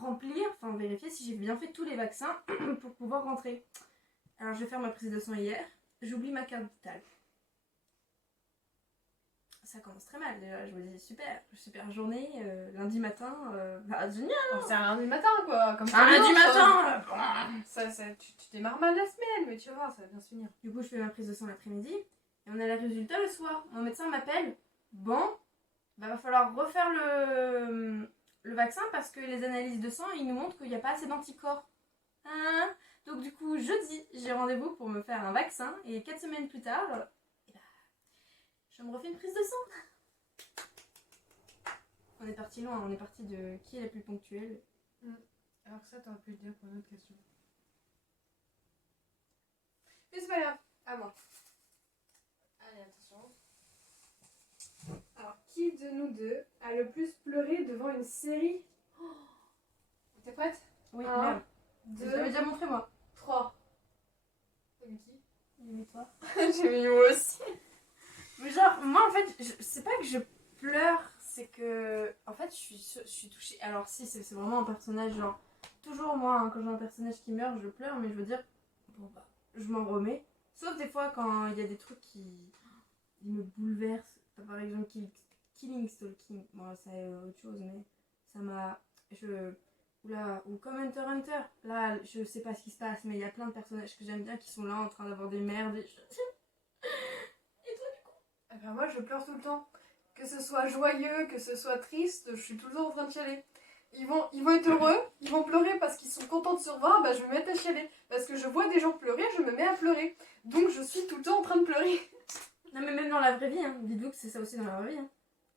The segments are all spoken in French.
remplir, enfin vérifier si j'ai bien fait tous les vaccins pour pouvoir rentrer. Alors je vais faire ma prise de sang hier, j'oublie ma carte vitale. Ça commence très mal déjà, je me dis super journée, lundi matin, bah génial. C'est un lundi matin quoi. Comme Un lundi matin tu démarres mal la semaine, mais tu vas voir, ça va bien se finir. Du coup je fais ma prise de sang l'après-midi, et on a les résultats le soir. Mon médecin m'appelle, bon, bah va falloir refaire le vaccin parce que les analyses de sang, ils nous montrent qu'il n'y a pas assez d'anticorps. Hein. Donc du coup jeudi, j'ai rendez-vous pour me faire un vaccin, et 4 semaines plus tard... je me refais une prise de sang. On est parti loin, on est parti de qui est la plus ponctuelle. Alors que ça, t'aurais pu le dire pour une autre question. Mais c'est pas grave, à moi. Allez, attention. Alors, qui de nous deux a le plus pleuré devant une série? T'es prête? Oui, Un, merde. deux, Je l'avais déjà montré moi. 3. T'as mis qui? J'ai mis toi. J'ai mis moi aussi. Mais genre, moi en fait, c'est pas que je pleure, c'est que. En fait, je suis touchée. Alors, si, c'est vraiment un personnage, genre. Toujours moi, hein, quand j'ai un personnage qui meurt, je pleure, mais je veux dire, bon bah, je m'en remets. Sauf des fois quand il y a des trucs qui me bouleversent. Par exemple, Killing Stalking. Bon, c'est autre chose, mais ça m'a. Oula, ou comme Hunter x Hunter. Là, je sais pas ce qui se passe, mais il y a plein de personnages que j'aime bien qui sont là en train d'avoir des merdes. Et Eh ben moi, je pleure tout le temps. Que ce soit joyeux, que ce soit triste, je suis toujours en train de chialer. Ils vont être heureux, ils vont pleurer parce qu'ils sont contents de se revoir, bah je me mets à chialer. Parce que je vois des gens pleurer, je me mets à pleurer. Donc je suis tout le temps en train de pleurer. non, mais même dans la vraie vie, hein. Dites-vous que c'est ça aussi dans la vraie vie. Hein.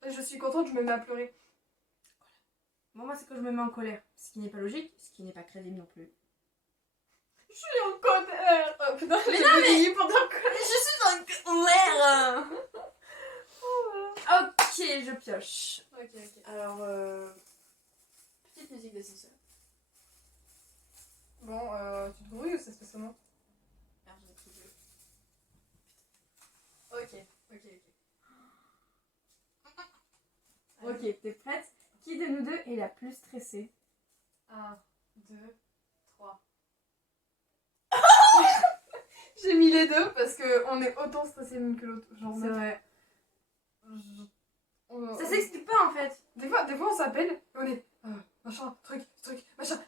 Je suis contente, je me mets à pleurer. Bon, moi, c'est que je me mets en colère. Ce qui n'est pas logique, ce qui n'est pas crédible non plus. Je suis en colère. Oh putain, Mais j'ai non, bégayé pendant que... Je suis en colère. Ok, je pioche. Ok. Alors, petite musique d'ascenseur. Bon, tu te grouilles ou ça se passe comment? Merde, j'ai écrit deux. Ok. Ok, t'es prête? Qui de nous deux est la plus stressée? 1, 2, 3. J'ai mis les deux parce qu'on est autant stressé l'une que l'autre. Genre, C'est vrai. on- Ça s'explique pas en fait. Des fois on s'appelle et on est machin, truc, machin.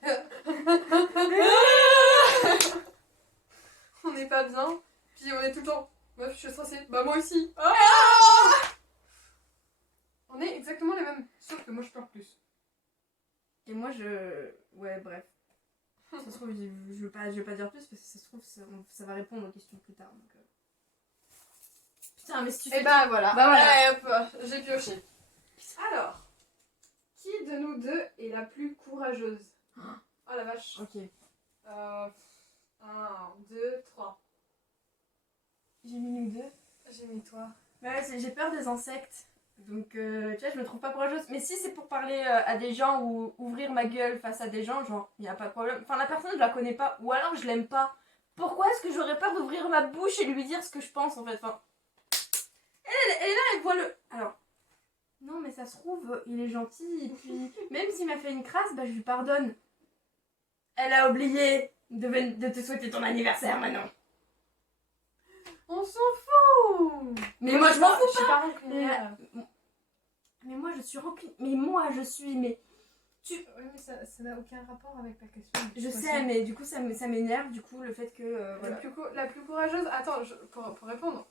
On n'est pas bien, puis on est tout le temps. Meuf, je suis stressée. Bah, moi aussi. Ah. On est exactement les mêmes, sauf que moi je pleure plus. Et moi, ouais, bref. Ça se trouve, je veux pas dire plus parce que ça se trouve, ça va répondre aux questions plus tard. Donc, Putain, mais si tu fais. Et bah voilà. Bah voilà. Allez, hop, j'ai pioché. Alors, qui de nous deux est la plus courageuse? Oh la vache. Ok. 1, 2, 3. J'ai mis nous deux. J'ai mis toi. Ouais, j'ai peur des insectes. Donc, tu vois, je me trouve pas courageuse. Mais si c'est pour parler à des gens ou ouvrir ma gueule face à des gens, genre, il n'y a pas de problème. Enfin, la personne, je la connais pas. Ou alors, je l'aime pas. Pourquoi est-ce que j'aurais peur d'ouvrir ma bouche et lui dire ce que je pense, en fait? Enfin, elle est là, elle voit le... Alors, non, mais ça se trouve, il est gentil. Et puis, même s'il m'a fait une crasse, bah, je lui pardonne. Elle a oublié de te souhaiter ton anniversaire, maintenant. On s'en fout. Mais moi, je m'en fous Je suis pas. pas rancunière. Mais moi, je suis rancune. Mais moi, je suis... Mais... Oui, mais ça n'a aucun rapport avec ta question. Je sais, mais du coup, ça m'énerve, du coup, le fait que... voilà. La plus courageuse... Attends, pour répondre.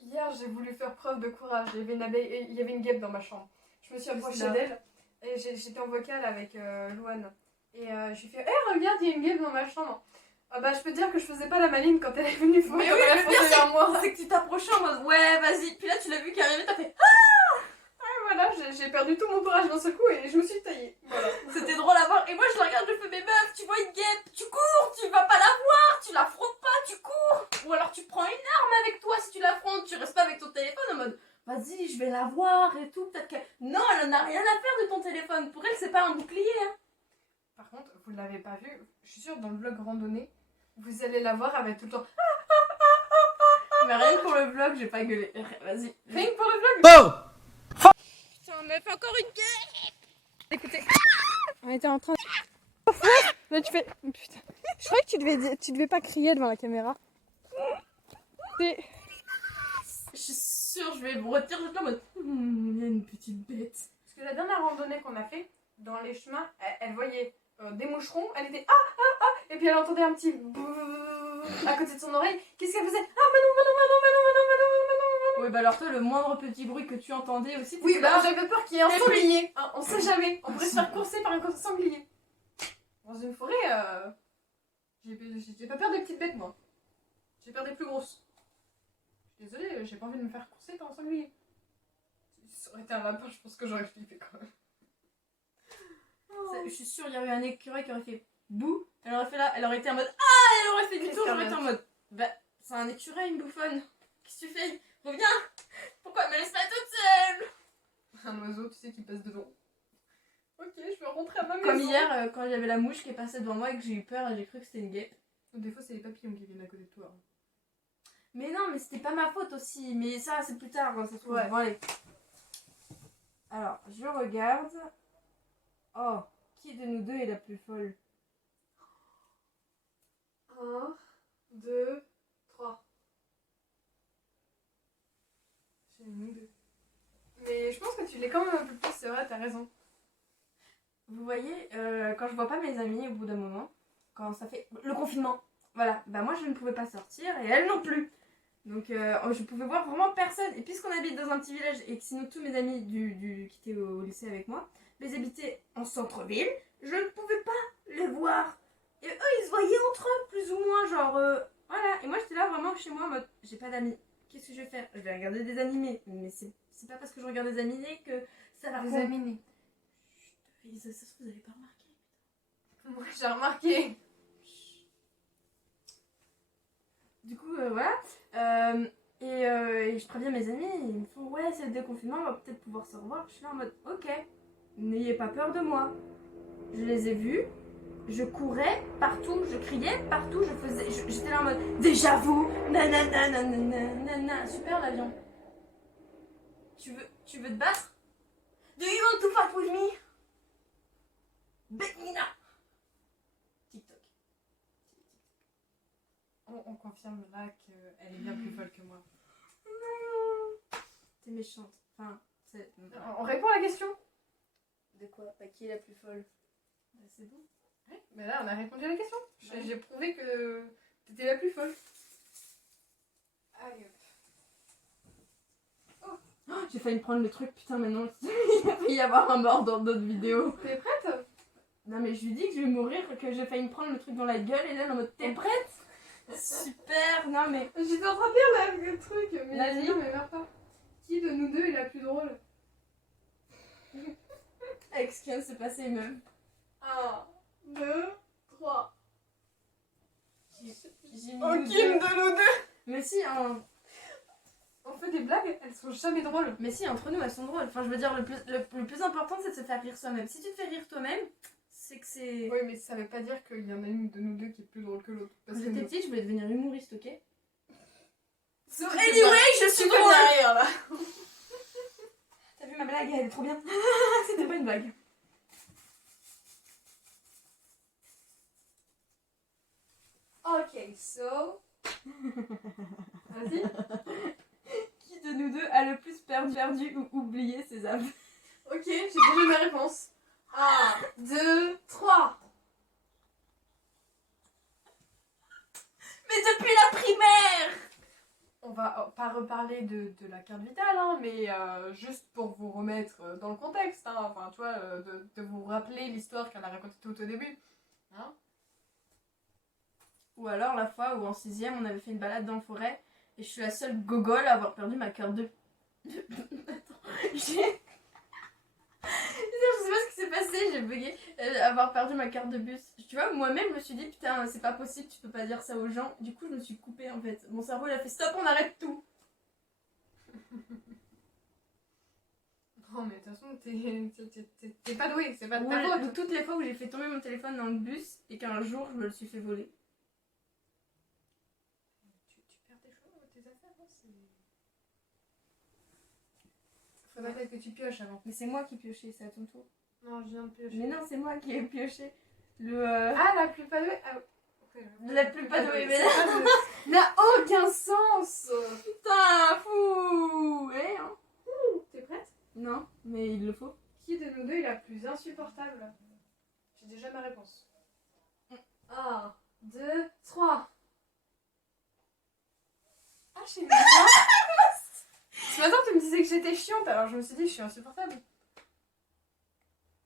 Hier, j'ai voulu faire preuve de courage. Il y avait une guêpe dans ma chambre. Je me suis approchée d'elle et j'étais en vocal avec Louane. Et je lui ai fait « regarde, il y a une guêpe dans ma chambre. » Ah bah, je peux te dire que je faisais pas la maline quand elle est venue. Mais oui, le pire, vers moi. c'est que tu t'approchais en mode « Ouais, vas-y !» Puis là, tu l'as vu qui arrivait, t'as fait Voilà, j'ai perdu tout mon courage d'un seul coup et je me suis taillée. Voilà. C'était drôle à voir. Et moi, je la regarde, je fais « Mais meuf, tu vois une guêpe, tu cours, tu vas pas la voir, tu l'affrontes pas, tu cours !» Ou alors, tu prends une arme avec toi si tu l'affrontes, tu restes pas avec ton téléphone en mode « Vas-y, je vais la voir et tout, peut-être qu'elle... » Non, elle en a rien à faire de ton téléphone. Pour elle, c'est pas un bouclier, hein. Par contre, vous ne l'avez pas vu, je suis sûre, dans le vlog randonnée, vous allez la voir, elle va être tout le temps. Mais rien que pour le vlog, j'ai pas gueulé. Vas-y. Rien que pour le vlog. Oh Putain, meuf, encore une gueule. Écoutez. On était en train de... Là, tu fais... Putain. Je croyais que tu devais pas crier devant la caméra. C'est... Je suis sûre, je vais me retirer de là en mode. Il y a une petite bête. Parce que la dernière randonnée qu'on a fait, dans les chemins, elle voyait des moucherons, elle était et puis elle entendait un petit à côté de son oreille. Qu'est-ce qu'elle faisait? Ah, Manon, Manon, Manon, Manon, Manon, Manon, Manon, Manon. Ouais, bah alors toi, le moindre petit bruit que tu entendais aussi, Oui, t'étais bah là. j'avais peur qu'il y ait un sanglier. Hein, on sait jamais. On pourrait se faire courser par un sanglier. Dans une forêt, j'ai pas peur des petites bêtes, moi. J'ai peur des plus grosses. Je suis désolée, j'ai pas envie de me faire courser par un sanglier. Si ça aurait été un lapin, je pense que j'aurais flippé quand même. Je suis sûre, il y aurait eu un écureuil qui aurait fait bouh. Elle aurait fait là, elle aurait été en mode ah, elle aurait fait du tour, j'aurais été en mode bah, c'est un écureuil, une bouffonne. Qu'est-ce que tu fais? Reviens. Pourquoi me laisse pas toute seule? Un oiseau, tu sais, qui passe devant. Ok, je vais rentrer à ma maison. Comme hier, quand il y avait la mouche qui est passée devant moi et que j'ai eu peur et j'ai cru que c'était une guêpe. Des fois, c'est les papillons qui viennent à côté de toi. Mais non, mais c'était pas ma faute aussi. Mais ça, c'est plus tard, hein, ça se trouve. Ouais. Bon, allez. Alors, je regarde. Oh, qui de nous deux est la plus folle? 1, 2, 3. J'ai mis 2. Mais je pense que tu l'es quand même un peu plus, c'est vrai, t'as raison. Vous voyez, quand je vois pas mes amis au bout d'un moment, quand ça fait le confinement, voilà, bah moi je ne pouvais pas sortir et elle non plus. Donc je pouvais voir vraiment personne. Et puisqu'on habite dans un petit village et que sinon tous mes amis qui étaient au lycée avec moi, les habitaient en centre-ville, je ne pouvais pas les voir. Et eux ils se voyaient entre eux plus ou moins, genre voilà. Et moi j'étais là vraiment chez moi en mode j'ai pas d'amis. Qu'est-ce que je vais faire? Je vais regarder des animés. Mais c'est pas parce que je regarde des animés que ça va Des prendre. aminés. Ça se trouve, vous avez pas remarqué. Moi, j'ai remarqué. Du coup, voilà. Et je préviens mes amis, ils me font ouais, c'est le déconfinement, on va peut-être pouvoir se revoir. Je suis là en mode ok, n'ayez pas peur de moi. Je les ai vus, je courais partout, je criais partout, j'étais là en mode déjà vous, nanana, nanana, nanana. Super l'avion. Tu veux te battre? Do you want to fight with me? Benina. TikTok. On confirme là qu'elle est bien plus folle que moi. T'es méchante. Enfin, c'est... On répond à la question. De quoi? Bah, qui est la plus folle? Bah, c'est bon. Ouais, mais là, on a répondu à la question. J'ai prouvé que t'étais la plus folle. Allez hop. Oh, j'ai failli me prendre le truc, putain, mais non. Il va y avoir un mort dans d'autres vidéos. T'es prête? Non, mais je lui dis que je vais mourir, que j'ai failli me prendre le truc dans la gueule, et là, elle est en mode t'es prête? Super, non, mais. J'étais en train de dire là, le truc, mais Vas-y. non, mais meurs pas. Qui de nous deux est la plus drôle? Avec ce qui vient de se passer, même. 1, 2, 3. J'ai mis Aucune nous deux. de nous deux. Mais si, hein. On fait des blagues, elles sont jamais drôles. Mais si, entre nous, elles sont drôles. Enfin, je veux dire, le plus important, c'est de se faire rire soi-même. Si tu te fais rire toi-même, c'est que c'est. Oui, mais ça veut pas dire qu'il y en a une de nous deux qui est plus drôle que l'autre. Quand Parce que j'étais nous- petite, je voulais devenir humoriste, ok? Anyway, je suis tu peux drôle. bien rire là. T'as vu ma blague? Elle est trop bien. C'était pas une blague. Ok, so. Vas-y. Qui de nous deux a le plus perdu ou oublié ses âmes? Ok, j'ai déjà ma réponse. 1, 2, 3. Mais depuis la primaire! On va pas reparler de la carte vitale, hein, mais juste pour vous remettre dans le contexte, hein, enfin, tu vois, de vous rappeler l'histoire qu'elle a racontée tout au début. Hein. Ou alors la fois où en 6ème on avait fait une balade dans la forêt et je suis la seule gogole à avoir perdu ma carte de... Attends, j'ai... Je sais pas ce qui s'est passé, j'ai bugué. Avoir perdu ma carte de bus. Tu vois, moi-même je me suis dit putain c'est pas possible, tu peux pas dire ça aux gens. Du coup je me suis coupée en fait. Mon cerveau il a fait stop, on arrête tout. Non, mais de toute façon, t'es pas douée, c'est pas de Ou ta faute. toutes les fois où j'ai fait tomber mon téléphone dans le bus et qu'un jour je me le suis fait voler. Tu perds tes affaires, hein, c'est... Faudrait peut-être que tu pioches avant. Mais c'est moi qui piochais, c'est à ton tour. Non, je viens de piocher. Mais non, c'est moi qui ai pioché. Le. Ah, la plus pas douée. Ah, ouais, La plus pas douée, mais c'est pas douée. N'a aucun sens. Putain, fou. Eh, hein. T'es prête? Non, mais il le faut. Qui de nous deux est la plus insupportable? J'ai déjà ma réponse. 1, 2, 3. Ah, je sais pas. Ce matin, tu me disais que j'étais chiante, alors je me suis dit, je suis insupportable.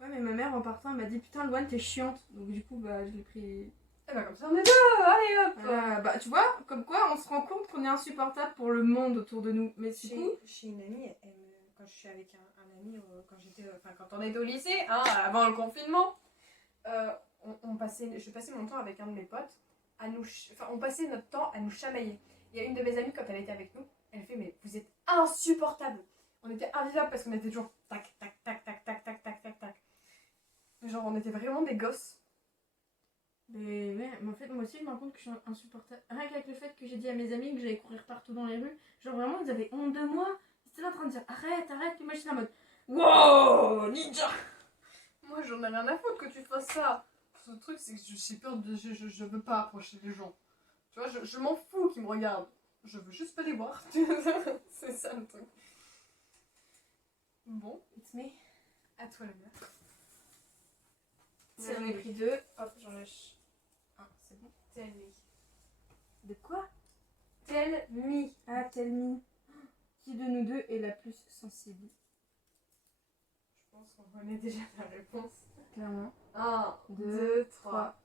Ouais, mais ma mère en partant, elle m'a dit putain, Louane, t'es chiante. Donc du coup, bah, je l'ai pris. Et bah, comme ça, on est deux. Allez hop. Bah, tu vois, comme quoi on se rend compte qu'on est insupportable pour le monde autour de nous. Mais du coup. Chez une amie, quand je suis avec un ami, quand on était au lycée, hein, avant le confinement, je passais mon temps avec un de mes potes on passait notre temps à nous chamailler. Il y a une de mes amies, quand elle était avec nous, elle fait mais vous êtes insupportables. On était invivables parce qu'on était toujours tac tac tac tac tac tac tac tac tac. Genre on était vraiment des gosses. Mais ouais, mais en fait, moi aussi, je me rends compte que je suis insupportable. Rien qu'avec le fait que j'ai dit à mes amis que j'allais courir partout dans les rues, genre vraiment, ils avaient honte de moi. Ils étaient là en train de dire arrête, arrête. Puis moi, j'étais en mode wow, ninja. Moi j'en ai rien à foutre que tu fasses ça. Le truc c'est que j'ai peur de. Je veux pas approcher les gens. Tu vois, je m'en fous qu'ils me regardent. Je veux juste pas les voir. C'est ça le truc. Bon, It's me. à toi la mère. J'en ai pris 2. Hop, j'en ai un. C'est bon. Tell me. De quoi? Tell me. Ah, tell me. Qui de nous deux est la plus sensible? Je pense qu'on connaît déjà ta réponse. Clairement. 1, 2, 2, 3.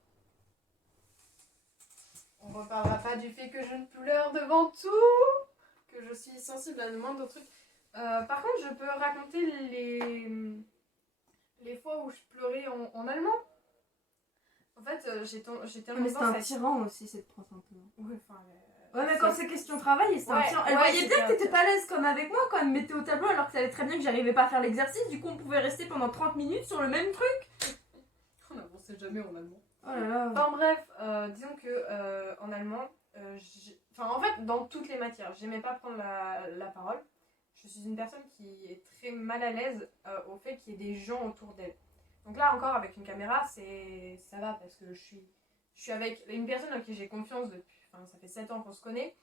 On reparlera pas du fait que je ne pleure devant tout, que je suis sensible à le moindre truc. Par contre, je peux raconter les fois où je pleurais en allemand. En fait, j'ai tellement Mais c'était un tendance à- tyran aussi, cette prof, un peu. Ouais, enfin, Ouais, mais quand c'est question travail, c'était un Ouais, tyran. Elle ouais, voyait c'était bien un que t'étais pas à l'aise comme avec moi quand elle me mettait au tableau alors que savait très bien que j'arrivais pas à faire l'exercice. Du coup, on pouvait rester pendant 30 minutes sur le même truc. on n'avançait jamais en allemand. Oh là là. Enfin bref, disons que en allemand, en fait, dans toutes les matières, j'aimais pas prendre la parole. Je suis une personne qui est très mal à l'aise au fait qu'il y ait des gens autour d'elle. Donc là encore, avec une caméra, ça va parce que je suis avec une personne à qui j'ai confiance depuis, enfin ça fait 7 ans qu'on se connaît.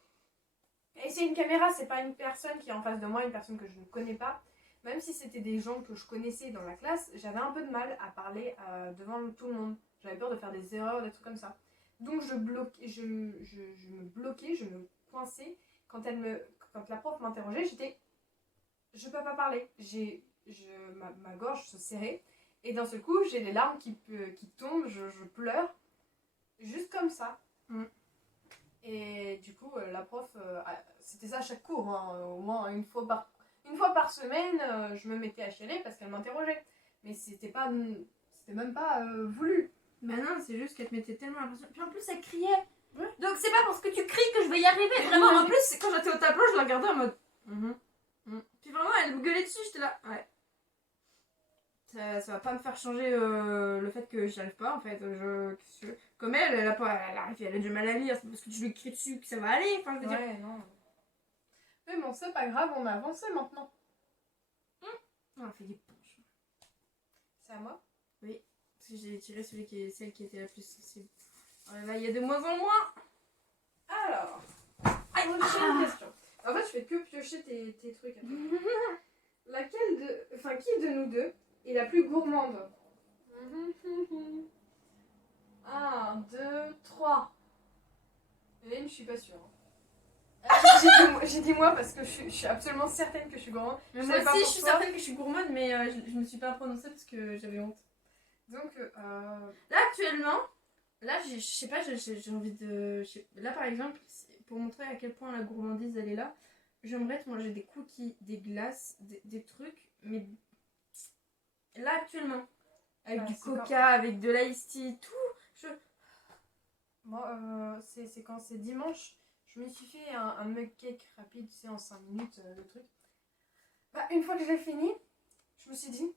Et c'est une caméra, c'est pas une personne qui est en face de moi, une personne que je ne connais pas. Même si c'était des gens que je connaissais dans la classe, j'avais un peu de mal à parler devant tout le monde. J'avais peur de faire des erreurs, des trucs comme ça. Donc je me bloquais, je me coinçais. Quand la prof m'interrogeait, je peux pas parler. Ma gorge se serrait. Et d'un seul coup, j'ai les larmes qui tombent, je pleure. Juste comme ça. Et du coup, la prof, c'était ça à chaque cours. Hein, au moins une fois par semaine, je me mettais à chialer parce qu'elle m'interrogeait. Mais c'était même pas voulu. Mais non, c'est juste qu'elle te mettait tellement l'impression. Puis en plus, elle criait. Ouais. Donc c'est pas parce que tu cries que je vais y arriver. Vraiment, en plus, quand j'étais au tableau, je la regardais en mode. Puis vraiment, elle me gueulait dessus, j'étais là. Ouais. Ça va pas me faire changer le fait que j'y arrive pas en fait. Comme elle a du mal à lire, c'est parce que tu lui cries dessus que ça va aller. Enfin, je veux dire. Ouais, non. Mais bon, c'est pas grave, on a avancé maintenant. On fait des punches. C'est à moi? Oui, parce que j'ai tiré celle qui était la plus sensible. Oh là là, il y a de moins en moins. Alors, prochaine question. En fait, je fais que piocher tes trucs. Qui de nous deux est la plus gourmande? 1, 2, 3. Hélène, je suis pas sûre. J'ai dit moi parce que je suis absolument certaine que je suis gourmande. Moi aussi, je suis certaine que je suis gourmande, mais je me suis pas prononcée parce que j'avais honte. Donc, là actuellement, je sais pas, j'ai envie de. Là par exemple, pour montrer à quel point la gourmandise elle est là, j'aimerais te manger des cookies, des glaces, des trucs, mais là actuellement, avec du coca, avec de l'ice tea, tout. Moi, c'est quand c'est dimanche, je me suis fait un mug cake rapide, tu sais, en 5 minutes, le truc. Bah, une fois que j'ai fini, je me suis dit,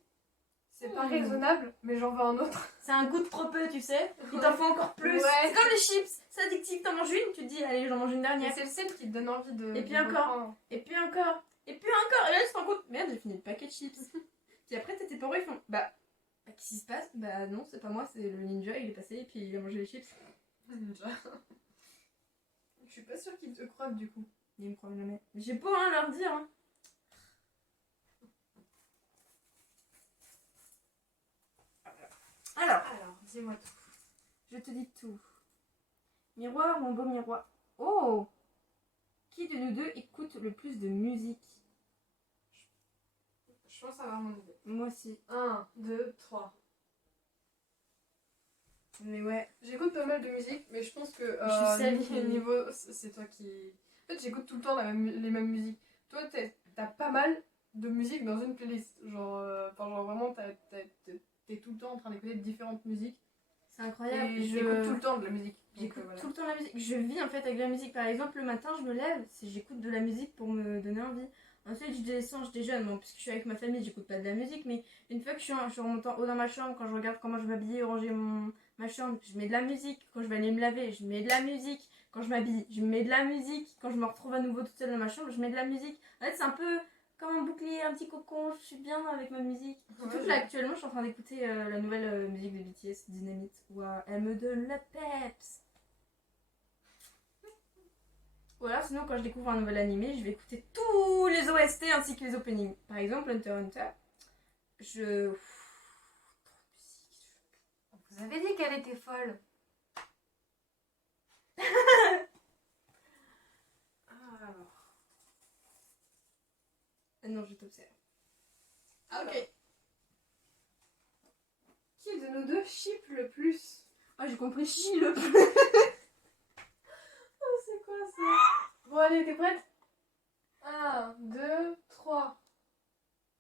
c'est pas raisonnable, mais j'en veux un autre. C'est un goût de trop peu, tu sais. Il t'en faut encore plus. Ouais. C'est comme les chips, c'est addictif. T'en manges une, tu te dis, allez, j'en mange une dernière. C'est le sel qui te donne envie de. Et puis de encore. reprendre. Et puis encore. Et puis encore. Et là, tu te rends compte, merde, j'ai fini le paquet de chips. Puis après, t'étais pas ils font, bah, Bah, qu'est-ce qui se passe? Bah non, c'est pas moi, c'est le ninja, il est passé et puis il a mangé les chips. Ninja. Je suis pas sûre qu'ils te croient du coup. Il me croit jamais. J'ai beau hein, leur dire. Hein. Alors, Dis-moi tout. je te dis tout. Miroir, mon beau miroir. Oh! Qui de nous deux écoute le plus de musique? Je pense avoir mon idée. Moi aussi. 1, 2, 3. Mais ouais. J'écoute pas mal de musique, mais je pense que Je suis celle qui- niveau, c'est toi qui. En fait, j'écoute tout le temps les mêmes musiques. Toi, t'as pas mal de musique dans une playlist. Genre, genre vraiment, t'es tout le temps en train d'écouter différentes musiques. C'est incroyable. Et j'écoute tout le temps de la musique. Donc, J'écoute voilà. tout le temps la musique. Je vis en fait avec la musique. Par exemple, le matin, je me lève, j'écoute de la musique pour me donner envie. Ensuite, je descends, je déjeune. Bon, puisque je suis avec ma famille, j'écoute pas de la musique. Mais une fois que je suis remontant haut dans ma chambre, quand je regarde comment je m'habille, ranger ma chambre, je mets de la musique. Quand je vais aller me laver, je mets de la musique. Quand je m'habille, je mets de la musique. Quand je me retrouve à nouveau toute seule dans ma chambre, je mets de la musique. En fait, c'est un peu comme un bouclier, un petit cocon. Je suis bien avec ma musique. Surtout que là, actuellement, je suis en train d'écouter la nouvelle musique de BTS, Dynamite. Ouah, elle me donne la peps. Ou alors, sinon, quand je découvre un nouvel animé, je vais écouter tous les OST ainsi que les openings. Par exemple, Hunter x Hunter. Je. Vous avez dit qu'elle était folle. Alors. Ah non, je t'observe. Ok. Qui de nous deux ship le plus? Ah, j'ai compris, chie le plus. Oh, c'est quoi ça? Bon, allez, t'es prête? 1, 2, 3.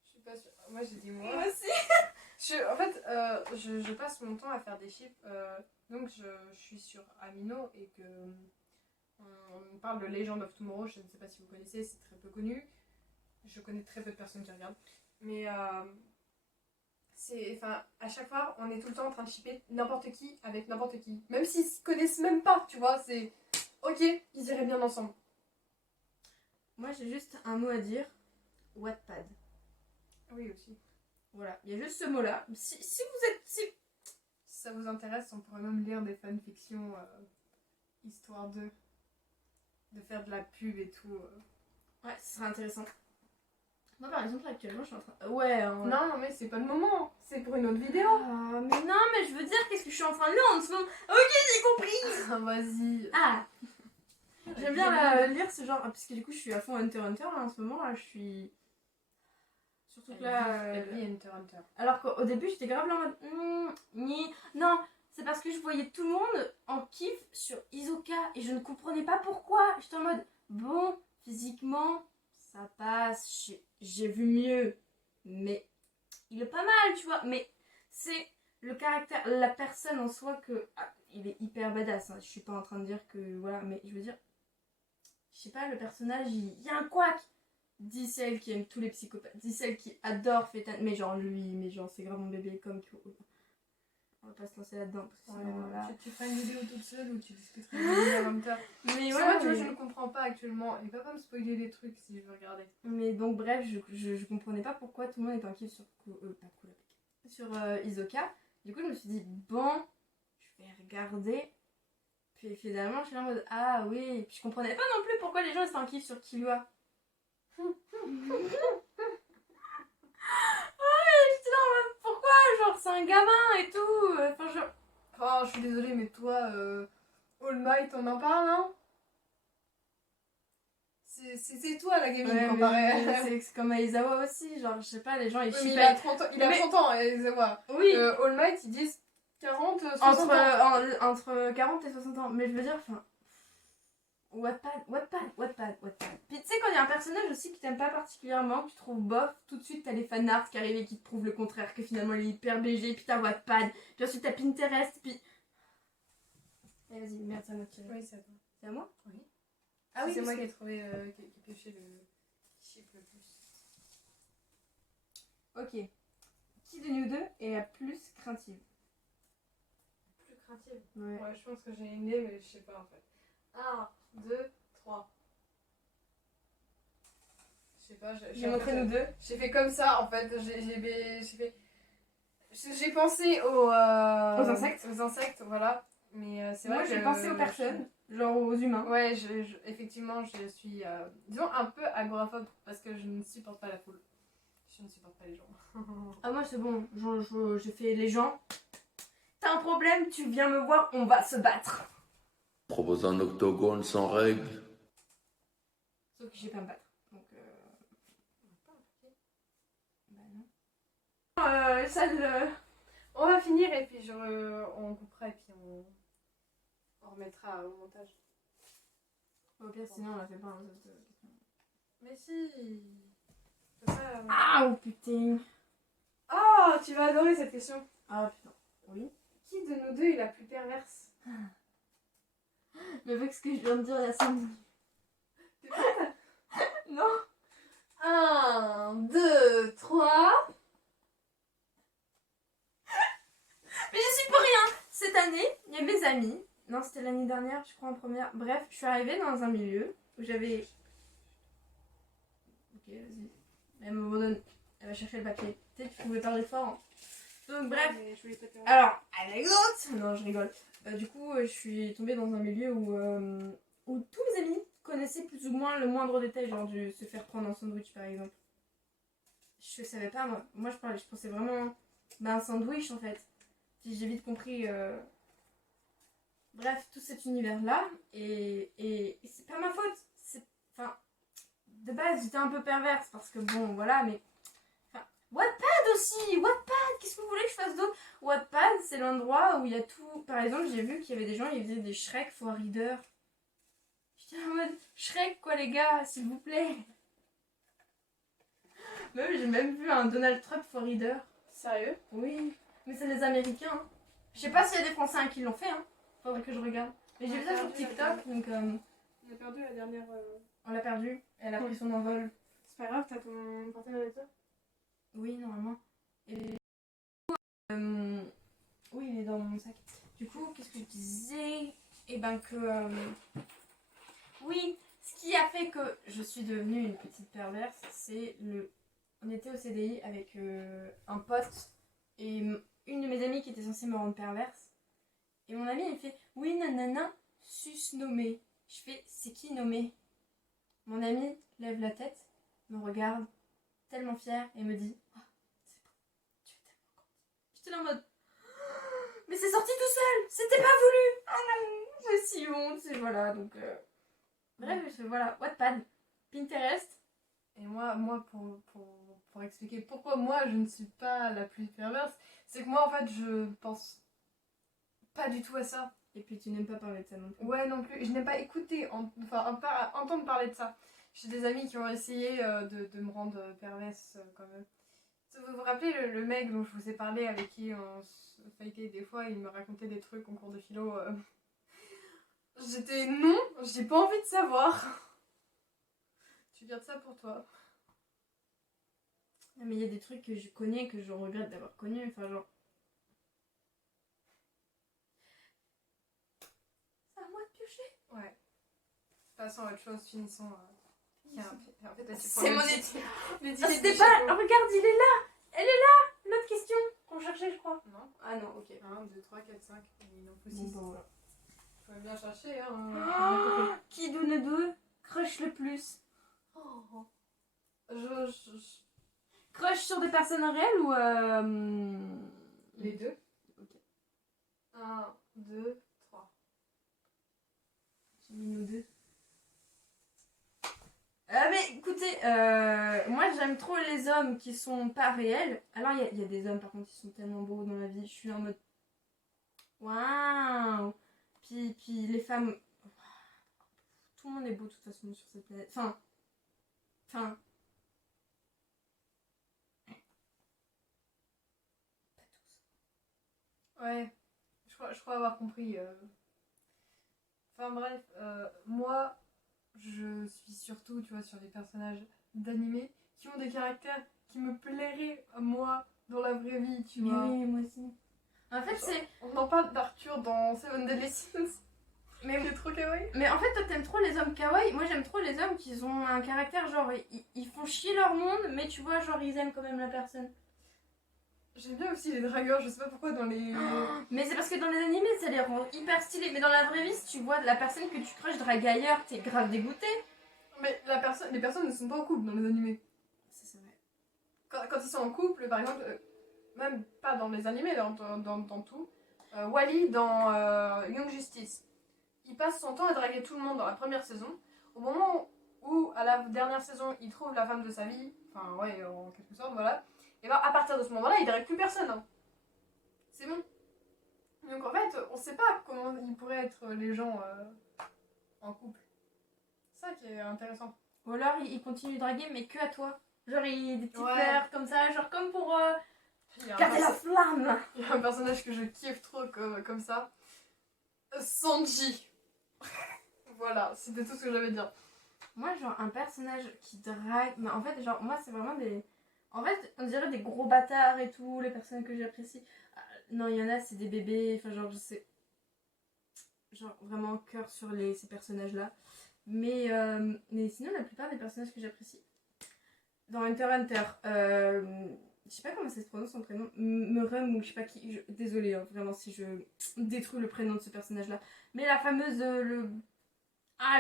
Je suis pas sûre. Moi, j'ai dit moi. Moi aussi. En fait, je passe mon temps à faire des chips. Donc, je suis sur Amino et que. On parle de Legend of Tomorrow. Je ne sais pas si vous connaissez, c'est très peu connu. Je connais très peu de personnes qui regardent. Mais. Enfin, à chaque fois, on est tout le temps en train de shipper n'importe qui avec n'importe qui. Même s'ils se connaissent même pas, tu vois. C'est. Ok, ils iraient bien ensemble. Moi, j'ai juste un mot à dire. Wattpad. Oui, aussi. Voilà, il y a juste ce mot-là. Si vous êtes... Si ça vous intéresse, on pourrait même lire des fanfictions histoire de faire de la pub et tout. Ouais, ce serait intéressant. Moi, par exemple, actuellement, je suis en train... Ouais, hein. Non, mais c'est pas le moment. C'est pour une autre vidéo. Ah, mais non, mais je veux dire, qu'est-ce que je suis en train de lire en ce moment? Ok, j'ai compris. Ah, vas-y. Ah, j'aime bien lire ce genre, parce que du coup, je suis à fond Hunter x Hunter, là, en ce moment, là, je suis... Surtout que là... Elle vit Hunter x Hunter. Alors qu'au début, j'étais grave là en mode... Non, c'est parce que je voyais tout le monde en kiff sur Hisoka, et je ne comprenais pas pourquoi. J'étais en mode, bon, physiquement, ça passe, j'ai vu mieux, mais il est pas mal, tu vois, mais c'est le caractère, la personne en soi que... Ah, il est hyper badass, hein. Je suis pas en train de dire que... Voilà, mais je veux dire... Je sais pas, le personnage, il y a un couac. Dit celle qui aime tous les psychopathes, dit celle qui adore Fétan, mais genre lui, mais genre c'est grave mon bébé, comme que... On va pas se lancer là-dedans, parce que sinon, voilà. Tu feras une vidéo toute seule ou tu discuteras de Hunter x Hunter. Mais Parce que ouais, moi, tu vois, mais... je ne comprends pas actuellement. Il va pas me spoiler des trucs si je veux regarder. Mais donc bref, je comprenais pas pourquoi tout le monde était en kiff sur sur Hisoka. Du coup je me suis dit bon, je vais regarder. Puis finalement je suis là en mode ah oui. Et puis je comprenais pas non plus pourquoi les gens étaient en kiff sur Killua. Ah ouais, j'étais là en mode pourquoi, genre c'est un gamin et tout. Enfin genre... Oh, je suis désolée, mais toi, All Might, on en parle, hein? C'est toi la gamine Ouais, comparé mais c'est comme Aizawa aussi, genre je sais pas, les gens ils Oui, mais shippaient. il a 30 ans, Mais- 30 ans, Aizawa. Oui. All Might, ils disent 40, 60 ans. Entre 40 et 60 ans. Mais je veux dire, enfin... Wattpad. Puis tu sais, quand il y a un personnage aussi que t'aimes pas particulièrement, que tu trouves bof, tout de suite t'as les fanarts qui arrivent et qui te prouvent le contraire, que finalement il est hyper BG, puis t'as Wattpad, puis ensuite t'as Pinterest, puis... Allez, vas-y, merde, c'est à moi de tirer. Oui, c'est à toi. C'est à moi? Oui. Ah oui, c'est moi parce qui ai trouvé, qui ai pioché le chip le plus. Ok. Qui de nous deux est la plus craintive? Plus craintive. Ouais. Ouais, je pense que j'ai une idée, mais je sais pas en fait. 1, 2, 3. Je sais pas, J'ai montré nous deux. J'ai fait comme ça en fait. J'ai fait. J'ai pensé aux insectes. Aux insectes, voilà. Mais c'est vrai Moi, que j'ai pensé aux personnes, genre aux humains. Ouais, effectivement, je suis, disons, un peu agoraphobe parce que je ne supporte pas la foule. Je ne supporte pas les gens. Ah, moi, c'est bon. J'ai fait les gens. T'as un problème, tu viens me voir, on va se battre. Propose un octogone sans règles. Sauf que j'ai pas me battre. Donc, bah non. Ça le... On va finir et puis on coupera et puis on remettra au montage. Au pire, sinon, on la fait pas. Hein, Mais si. C'est ça. Ah, oh putain. Oh, tu vas adorer cette question. Ah, putain. Oui. Qui de nous deux est la plus perverse? Mais avec ce que je viens de dire il y a 5 minutes. T'es prête? Non. 1, 2, 3. Mais je suis pour rien. Cette année, il y a mes amis. Non, c'était l'année dernière, je crois, en première. Bref, je suis arrivée dans un milieu où j'avais... Ok, vas-y. Elle me redonne. Elle va chercher le papier. Tu sais, tu pouvais parler fort. Hein. Donc, bref. Alors, anecdote. Non, je rigole. Du coup, je suis tombée dans un milieu où tous mes amis connaissaient plus ou moins le moindre détail, genre de se faire prendre un sandwich, par exemple. Je savais pas, moi je pensais vraiment un sandwich, en fait. Puis j'ai vite compris... Bref, tout cet univers-là, et c'est pas ma faute. Enfin, de base, j'étais un peu perverse, parce que bon, voilà, mais... Enfin, Wattpad aussi. Wattpad, qu'est-ce que vous voulez que je fasse d'autre? Wattpad, c'est l'endroit où il y a tout. Par exemple, j'ai vu qu'il y avait des gens, ils faisaient des Shrek for Reader. J'étais en mode, Shrek quoi les gars, s'il vous plaît. Même, j'ai même vu un Donald Trump for Reader. Sérieux? Oui, mais c'est les Américains. Hein. Je sais pas s'il y a des Français qui l'ont fait, hein. Faudrait que je regarde. Mais j'ai vu ça sur TikTok, donc On a perdu la dernière... on l'a perdu. Elle a pris son envol. C'est pas grave, t'as ton portable avec toi? Oui, normalement. Et oui, il est dans mon sac. Du coup, qu'est-ce que je disais? Eh ben que... Oui, ce qui a fait que je suis devenue une petite perverse, c'est le... On était au CDI avec un pote et une de mes amies qui était censée me rendre perverse. Et mon amie, elle fait « Oui, nanana, sus nommé ». Je fais « C'est qui nommé ?» Mon amie lève la tête, me regarde, tellement fière, et me dit « Oh, c'est bon, tu es tellement contente. » J'étais là en mode « Mais c'est sorti tout seul, c'était pas voulu. Oh non, j'ai si honte. » Et voilà, donc... Bref, voilà, Wattpad, Pinterest. Et moi pour expliquer pourquoi moi je ne suis pas la plus perverse, c'est que moi en fait je pense pas du tout à ça. Et puis tu n'aimes pas parler de ça non plus. Ouais, non plus. Je n'aime pas écouter, entendre parler de ça. J'ai des amis qui ont essayé de me rendre perverse quand même. Vous vous rappelez le mec dont je vous ai parlé, avec qui on se fightait des fois, il me racontait des trucs en cours de philo. J'étais non, j'ai pas envie de savoir. Tu gardes ça pour toi. Mais il y a des trucs que je connais, que je regrette d'avoir connus, enfin genre... C'est à moi de piocher. Ouais. Passons à autre chose, finissons. Tiens, en fait, là, tu prends C'est le mon petit- étude. les Ah, petits c'était du pas... chapeau. Regarde, il est là. Elle est là. L'autre question qu'on cherchait, je crois. Non. Ah non, ok. 1, 2, 3, 4, 5. Il en faut Bon, 6. bon, voilà. Faut bien chercher, hein. Ah, qui de nous deux crush le plus? Oh. Crush sur des personnes réelles ou Les deux. Ok. 1, 2, 3. J'ai mis nous deux. Mais écoutez, moi j'aime trop les hommes qui sont pas réels. Alors il y a des hommes par contre qui sont tellement beaux dans la vie. Je suis en mode waouh. Puis les femmes, tout le monde est beau de toute façon sur cette planète. Enfin. Pas tous. Ouais. Je crois avoir compris. Enfin bref, moi, je suis surtout, tu vois, sur des personnages d'animé qui ont des caractères qui me plairaient à moi dans la vraie vie, tu vois. Oui, moi aussi. En fait c'est... On en parle d'Arthur dans Seven Deadly Sins. Mais Il est trop kawaii. Mais en fait, toi t'aimes trop les hommes kawaii. Moi j'aime trop les hommes qui ont un caractère genre ils font chier leur monde, mais tu vois, genre ils aiment quand même la personne. J'aime bien aussi les dragueurs, je sais pas pourquoi dans les... Mais c'est parce que dans les animés, ça les rend hyper stylés. Mais dans la vraie vie, si tu vois la personne que tu crushes draguer ailleurs, t'es grave dégoûté. Mais les personnes ne sont pas en couple dans les animés. C'est vrai. Quand ils sont en couple, par exemple, même pas dans les animés, dans tout, Wally dans Young Justice, il passe son temps à draguer tout le monde dans la première saison. Au moment où, à la dernière saison, il trouve la femme de sa vie, enfin ouais, en quelque sorte, voilà, et ben à partir de ce moment-là, il drague plus personne. Hein. C'est bon. Donc en fait, on sait pas comment ils pourraient être les gens en couple. C'est ça qui est intéressant. Ou alors il continue de draguer, mais que à toi. Genre il des petits Ouais. fleurs comme ça, genre comme pour Il y a un garder la flamme. Il y a un personnage que je kiffe trop comme ça. Sanji. Voilà, c'était tout ce que j'avais à dire. Moi, genre, un personnage qui drague. Mais en fait, genre, moi, c'est vraiment des. En fait, on dirait des gros bâtards et tout, les personnes que j'apprécie. Non, il y en a, c'est des bébés. Enfin, genre, je sais. Genre, vraiment cœur sur ces personnages-là. Mais sinon, la plupart des personnages que j'apprécie. Dans Hunter x Hunter, je sais pas comment ça se prononce son prénom. Murum ou je sais pas qui. Désolée, hein, vraiment, si je détruis le prénom de ce personnage-là. Mais la fameuse.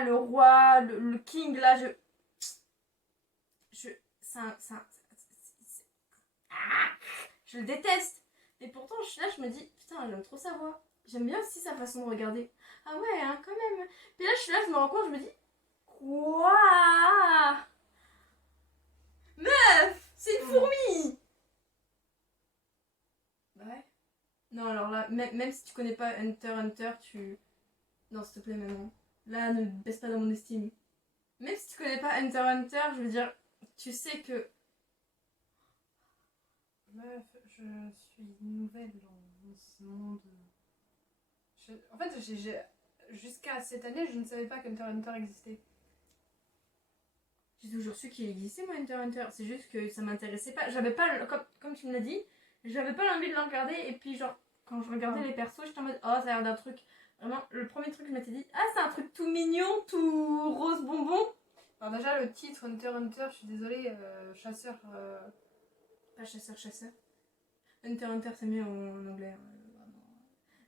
Le roi, le king, là, je le déteste. Et pourtant, je suis là, je me dis, putain, j'aime trop sa voix. J'aime bien aussi sa façon de regarder. Ah ouais, hein, quand même. Puis là, je suis là, je me rends compte, je me dis, quoi? Meuf, c'est une fourmi. Bah ouais. Non, alors là, même si tu connais pas Hunter x Hunter, tu... Non, s'il te plaît, maman. Là, ne baisse pas dans mon estime. Même si tu connais pas Hunter x Hunter, je veux dire, tu sais que... Meuf, je suis nouvelle dans ce monde. En fait, jusqu'à cette année, je ne savais pas qu'Hunter x Hunter existait. J'ai toujours su qu'il existait, moi, Hunter x Hunter. C'est juste que ça m'intéressait pas. J'avais pas, comme tu me l'as dit, j'avais pas l'envie de le regarder. Et puis, genre, quand je regardais les persos, j'étais en mode, oh, ça a l'air d'un truc... Vraiment, le premier truc que je m'étais dit, ah, c'est un truc tout mignon, tout rose bonbon. Alors déjà, le titre Hunter x Hunter, je suis désolée, chasseur... Pas chasseur. Hunter x Hunter, c'est mieux en anglais.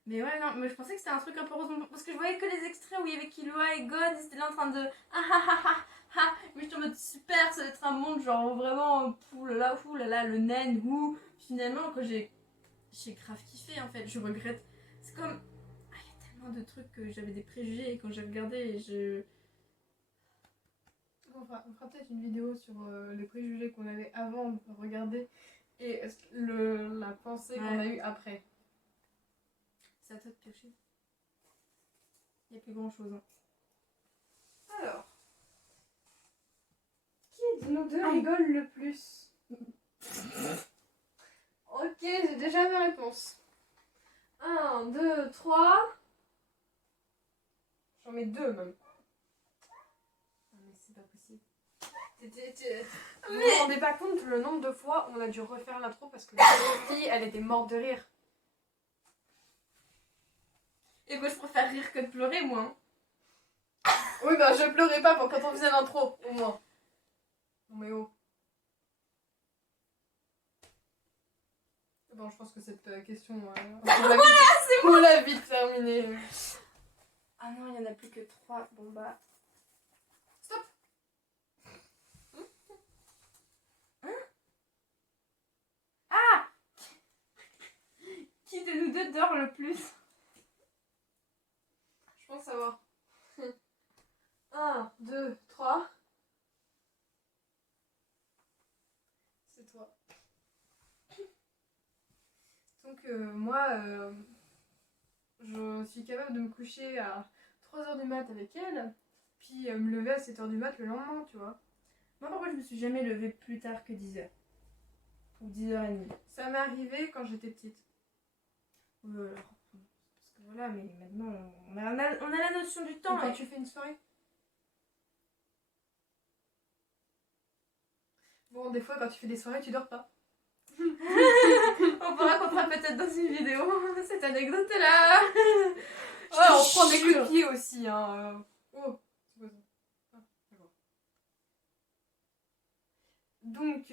Mais ouais, non, mais je pensais que c'était un truc un peu rose bonbon. Parce que je voyais que les extraits où il y avait Killua et God, ils étaient là en train de... Ah ah ah ah ah. Mais je suis en mode super, ça va être un monde genre vraiment... Oulala, le naine, ou... Finalement, quand j'ai grave kiffé en fait, je regrette. C'est comme... de trucs que j'avais des préjugés et quand j'ai regardé et On fera peut-être une vidéo sur les préjugés qu'on avait avant de regarder et la pensée qu'on a eue après. C'est à toi de piocher. Il n'y a plus grand chose. Hein. Alors, qui de nous deux rigole le plus? Ok, j'ai déjà mes réponses. 1, 2, 3. J'en mets 2 même. Mais c'est pas possible. Vous vous rendez pas compte le nombre de fois on a dû refaire l'intro parce que la fille elle était morte de rire. Et moi je préfère rire que de pleurer moi. Oui bah je pleurais pas quand on faisait l'intro au moins. Non mais oh. Bon je pense que cette question on l'a vite terminée. Ah non il y en a plus que 3. Bon bah. Stop. Ah. Qui de nous deux dort le plus? Je pense savoir. 1, 2, 3. C'est toi. Donc moi, je suis capable de me coucher à 3h du mat avec elle, puis me lever à 7h du mat le lendemain, tu vois. Moi pourquoi je me suis jamais levée plus tard que 10h? Ou 10h30. Ça m'est arrivé quand j'étais petite. Parce que voilà, mais maintenant on a la notion du temps. Ou quand Et... tu fais une soirée. Bon, des fois quand tu fais des soirées, tu dors pas. On pourra racontera peut-être dans une vidéo cette anecdote là. Ouais, on prend des coups de pied aussi, hein. Oh, c'est quoi ça? Ah, d'accord. Donc,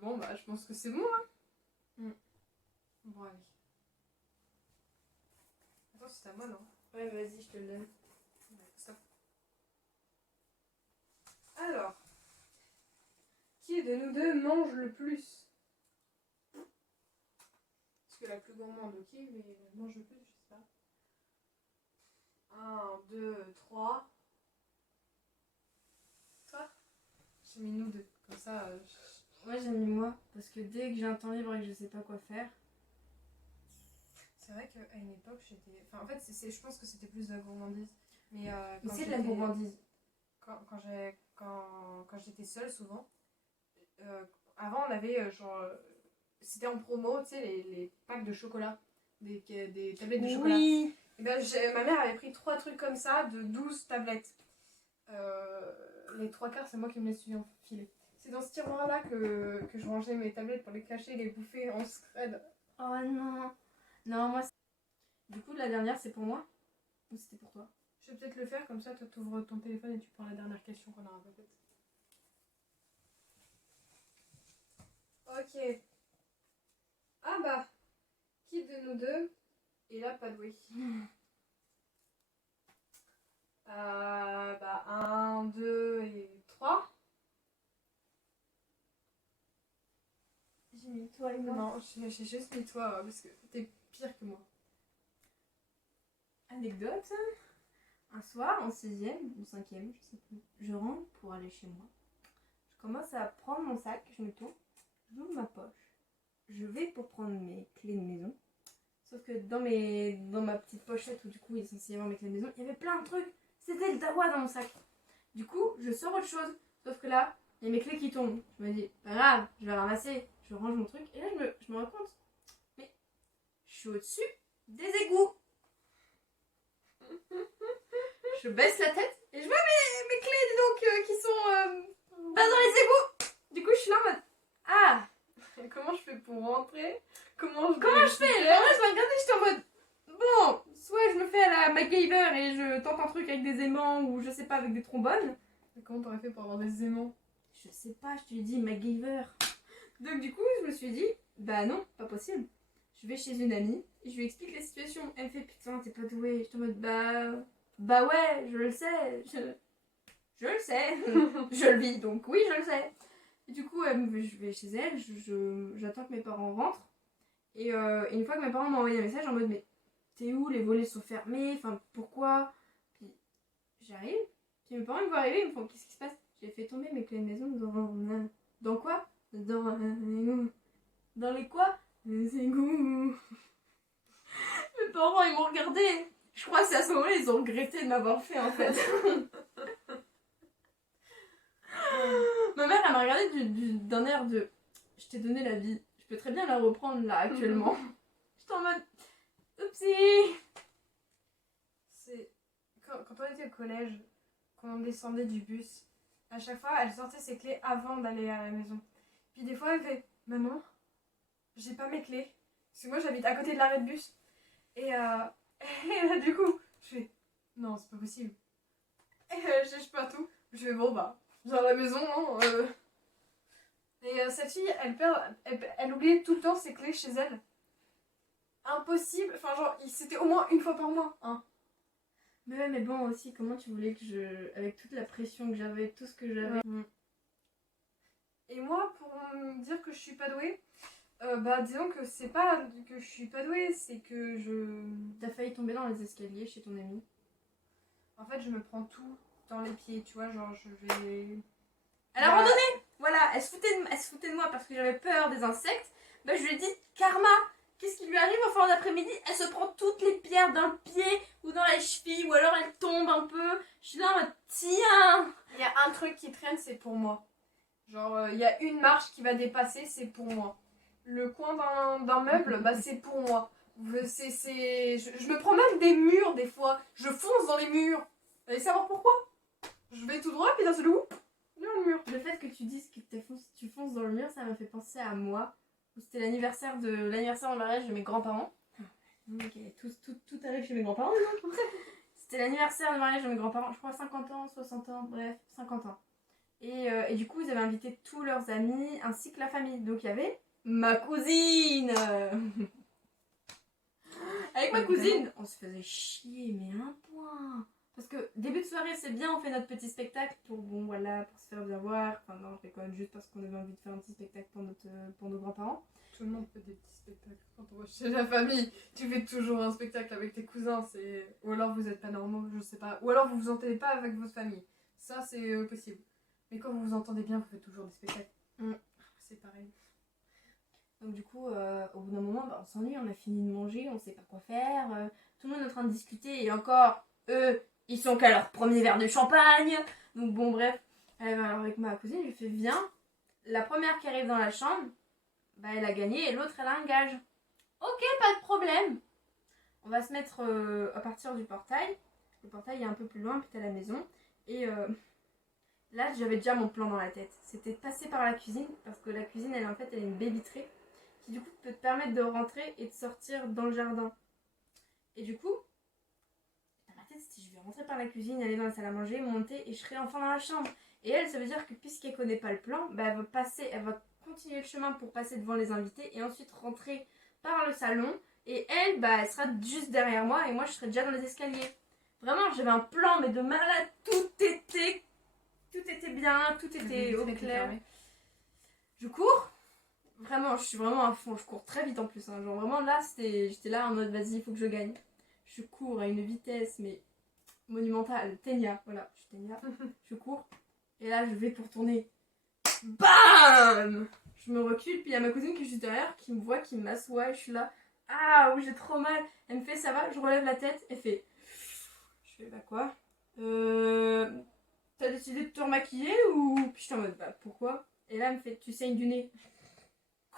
bon, bah, je pense que c'est bon, hein. Bon, allez. Attends, c'est à moi, non? Ouais, vas-y, je te le donne. Ouais, stop. Alors, qui de nous deux mange le plus? Parce que la plus gourmande, ok, mais mange le plus, je sais pas. 1, 2, 3. Toi? J'ai mis nous deux. Comme ça, Moi, j'ai mis moi, parce que dès que j'ai un temps libre et que je sais pas quoi faire. c'est vrai qu'à une époque, j'étais. Enfin, en fait, je pense que c'était plus de la gourmandise. Mais, Mais quand c'est de la j'étais- gourmandise. Quand j'étais seule, souvent, avant, on avait c'était en promo, tu sais, les packs de chocolat, des tablettes de chocolat. Oui. Et ben, ma mère avait pris 3 trucs comme ça, de 12 tablettes. Les 3 quarts, c'est moi qui me les suis enfilées. C'est dans ce tiroir-là que je rangeais mes tablettes pour les cacher, les bouffer en scred. Oh non. Non, moi. Du coup, la dernière, c'est pour moi? Ou c'était pour toi? Je vais peut-être le faire, comme ça, toi, t'ouvres ton téléphone et tu prends la dernière question qu'on aura peut-être. Ok. Ah bah, qui de nous deux est là pas doué? Bah, 1, 2 et 3. J'ai mis toi et moi. Non, j'ai juste mis toi, parce que t'es pire que moi. Anecdote. Un soir, en 6ème ou 5ème, je sais plus, je rentre pour aller chez moi. Je commence à prendre mon sac, je me tourne, j'ouvre ma poche. Je vais pour prendre mes clés de maison. Sauf que dans ma petite pochette où du coup il est censé y avoir mes clés de maison, il y avait plein de trucs. C'était le dawa dans mon sac. Du coup, je sors autre chose. Sauf que là, il y a mes clés qui tombent. Je me dis, pas grave, je vais ramasser. Je range mon truc. Et là, je me rends compte. Mais je suis au-dessus des égouts. Je baisse la tête et je vois mes clés donc, qui sont dans les égouts. Du coup, je suis là en mode, ah, Comment je fais pour rentrer? Comment je fais? Là, je me regardais, j'étais en mode, bon, soit je me fais à la MacGyver et je tente un truc avec des aimants ou je sais pas, avec des trombones. Comment t'aurais fait pour avoir des aimants? Je sais pas, je te l'ai dit, MacGyver. Donc du coup, je me suis dit, bah non, pas possible. Je vais chez une amie et je lui explique la situation. Elle me fait, putain, t'es pas douée. J'étais en mode, bah ouais, je le sais. Je le sais. Je le vis, donc oui, je le sais. Et du coup, je vais chez elle, j'attends que mes parents rentrent. Et une fois que mes parents m'ont envoyé un message en mode, mais t'es où? Les volets sont fermés, enfin pourquoi? Puis j'arrive, puis mes parents ils me voient arriver, ils me font, qu'est-ce qui se passe? J'ai fait tomber mes clés de maison dans quoi? Dans les quoi? Les égouts. Mes parents ils m'ont regardé. Je crois que c'est à ce moment-là ils ont regretté de m'avoir fait en fait. Ma mère elle m'a regardé d'un air de, je t'ai donné la vie, je peux très bien la reprendre là actuellement. J'étais en mode, oupsie. C'est quand on était au collège, quand on descendait du bus, à chaque fois elle sortait ses clés avant d'aller à la maison. Puis des fois elle fait, maman, j'ai pas mes clés. Parce que moi j'habite à côté de l'arrêt de bus. Et là du coup, je fais, non c'est pas possible. Et je cherche pas tout. Je fais, bon bah, viens à la maison, non Et cette fille, elle oubliait tout le temps ses clés chez elle. Impossible, enfin genre, c'était au moins une fois par mois, hein. Mais ouais, mais bon aussi, comment tu voulais que avec toute la pression que j'avais, tout ce que j'avais. Et moi, pour me dire que je suis pas douée, bah disons que c'est pas que je suis pas douée, c'est que T'as failli tomber dans les escaliers chez ton ami. en fait, je me prends tout dans les pieds, tu vois, genre je vais... Elle a abandonné. Voilà, elle se foutait de moi parce que j'avais peur des insectes. Bah je lui ai dit, Karma, qu'est-ce qui lui arrive en fin d'après-midi? Elle se prend toutes les pierres dans le pied ou dans la cheville ou alors elle tombe un peu. Je suis là en mode, tiens. Il y a un truc qui traîne, c'est pour moi. Genre, il y a une marche qui va dépasser, c'est pour moi. Le coin d'un meuble, bah c'est pour moi. Je me prends même des murs des fois. Je fonce dans les murs. Vous allez savoir pourquoi? Je vais tout droit, puis d'un seul coup, dans le mur. Le fait que tu dises que tu fonces dans le mur, ça m'a fait penser à moi. C'était l'anniversaire de mariage de mes grands-parents. Ok, tout arrive chez mes grands-parents. C'était l'anniversaire de mariage de mes grands-parents, je crois 50 ans, 60 ans, bref, 50 ans. Et du coup, ils avaient invité tous leurs amis ainsi que la famille. Donc il y avait ma cousine. Avec ma cousine, on se faisait chier, mais un point. Parce que début de soirée, c'est bien, on fait notre petit spectacle pour, bon, voilà, pour se faire bien voir. Enfin, non, je déconne, juste parce qu'on avait envie de faire un petit spectacle pour nos grands-parents. Tout le monde fait des petits spectacles quand on va chez la famille. Tu fais toujours un spectacle avec tes cousins, c'est... Ou alors vous êtes pas normaux, je sais pas. Ou alors vous vous entendez pas avec votre famille. Ça, c'est possible. Mais quand vous vous entendez bien, vous faites toujours des spectacles. C'est pareil. Donc du coup, au bout d'un moment, bah, on s'ennuie, on a fini de manger, on sait pas quoi faire. Tout le monde est en train de discuter et encore, eux, ils sont qu'à leur premier verre de champagne. Donc bon, bref. Alors avec ma cousine, je lui fais viens. La première qui arrive dans la chambre, bah, elle a gagné et l'autre, elle a un gage. Ok, pas de problème. On va se mettre à partir du portail. Le portail est un peu plus loin, puis t'as la maison. Et là, j'avais déjà mon plan dans la tête. C'était de passer par la cuisine, parce que la cuisine, elle, en fait, elle est une baie vitrée qui, du coup, peut te permettre de rentrer et de sortir dans le jardin. Et du coup, dans ma tête, c'était je vais rentrer par la cuisine, aller dans la salle à manger, monter, et je serai enfin dans la chambre. Et elle, ça veut dire que puisqu'elle connaît pas le plan, bah, elle va continuer le chemin pour passer devant les invités et ensuite rentrer par le salon. Et elle, bah, elle sera juste derrière moi et moi, je serai déjà dans les escaliers. Vraiment, j'avais un plan, mais de malade, tout était bien, tout était au clair. Je cours, vraiment, je suis vraiment à fond, je cours très vite en plus. Hein. Genre vraiment là, j'étais là en mode vas-y, il faut que je gagne. Je cours à une vitesse, mais monumentale. Ténia, voilà, je suis Ténia. Je cours, et là, je vais pour tourner. BAM! Je me recule, puis il y a ma cousine qui est juste derrière, qui me voit, qui m'assoit, et je suis là. Ah oui, j'ai trop mal. Elle me fait ça va, je relève la tête, elle fait. Je fais bah quoi? T'as décidé de te remaquiller ou. Puis je suis en mode bah pourquoi? Et là elle me fait tu saignes du nez.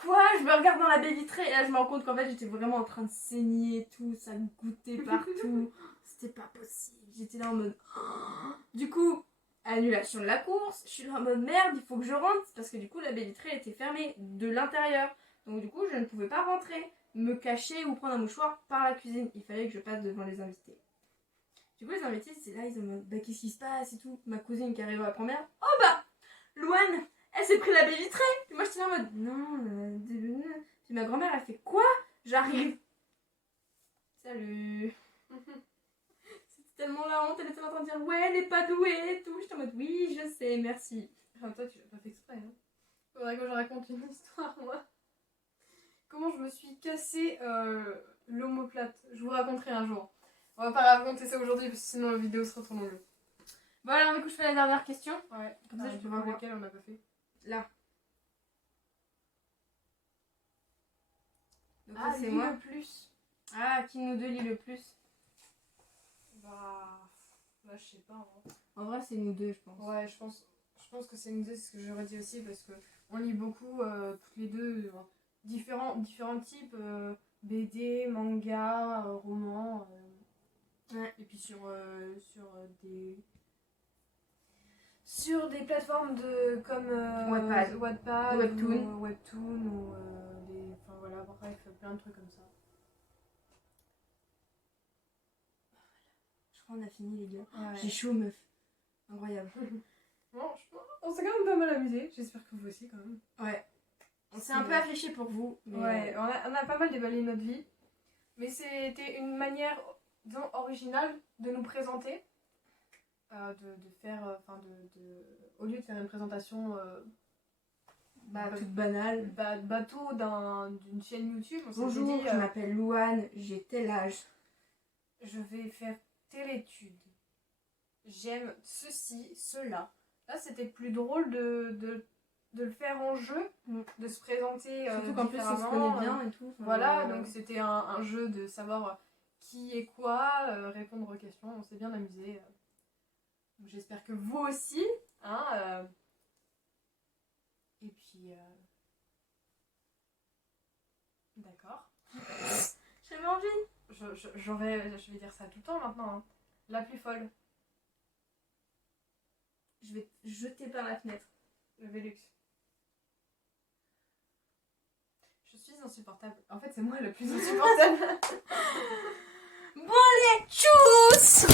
Quoi? Je me regarde dans la baie vitrée et là je me rends compte qu'en fait j'étais vraiment en train de saigner et tout, ça goûtait partout. C'était pas possible. J'étais là en mode. Du coup, annulation de la course. Je suis là en mode merde, il faut que je rentre parce que du coup la baie vitrée était fermée de l'intérieur. Donc du coup je ne pouvais pas rentrer, me cacher ou prendre un mouchoir par la cuisine. Il fallait que je passe devant les invités. Du coup, les invités, c'est là, ils ont dit, bah qu'est-ce qui se passe et tout. Ma cousine qui arrive à la première, oh bah, Louane, elle s'est pris la baie vitrée. Puis moi, j'étais là en mode, non, puis ma grand-mère, elle fait quoi? J'arrive. Salut. C'était tellement la honte, elle était en train de dire, ouais, elle est pas douée et tout. J'étais en mode, oui, je sais, merci. Enfin, toi, tu l'as pas fait exprès. Hein. Faudrait que je raconte une histoire, moi. Comment je me suis cassé l'omoplate. Je vous raconterai un jour. On va pas raconter ça aujourd'hui parce que sinon la vidéo sera trop longue. Voilà, du coup je fais la dernière question. Ouais, Comme ça je peux voir laquelle on n'a pas fait. Là. Donc Ah, ça, c'est lis moi. le plus. Ah, qui nous deux lit le plus? Bah je sais pas. Hein. En vrai c'est nous deux je pense. Ouais, je pense que c'est une idée, c'est ce que j'aurais dit aussi parce que on lit beaucoup toutes les deux différents types BD, manga, romans. Ouais. Et puis sur des plateformes comme Wattpad Webtoon ou enfin voilà, bref, plein de trucs comme ça. Je crois qu'on a fini les gars. Ouais. J'ai chaud meuf. Incroyable. Bon, on s'est quand même pas mal amusé, j'espère que vous aussi quand même. Ouais. On s'est un peu affiché pour vous. Mais Ouais, on a pas mal déballé notre vie. Mais c'était une manière, disons, originale de nous présenter. De faire, au lieu de faire une présentation toute banale. bateau d'une chaîne YouTube, on s'est Bonjour, dit, je m'appelle Louane, j'ai tel âge. je vais faire telle étude. J'aime ceci, cela. Là, c'était plus drôle de le faire en jeu, de se présenter Surtout qu'en plus on se connaît bien et tout. Voilà, donc c'était un jeu de savoir qui est quoi, répondre aux questions, on s'est bien amusé. J'espère que vous aussi, hein. Et puis, d'accord. J'avais envie. Je vais dire ça tout le temps maintenant. Hein. La plus folle. Je vais te jeter par la fenêtre. Le Velux. Je suis insupportable. En fait, c'est moi le plus insupportable. Bon allez, tchuss.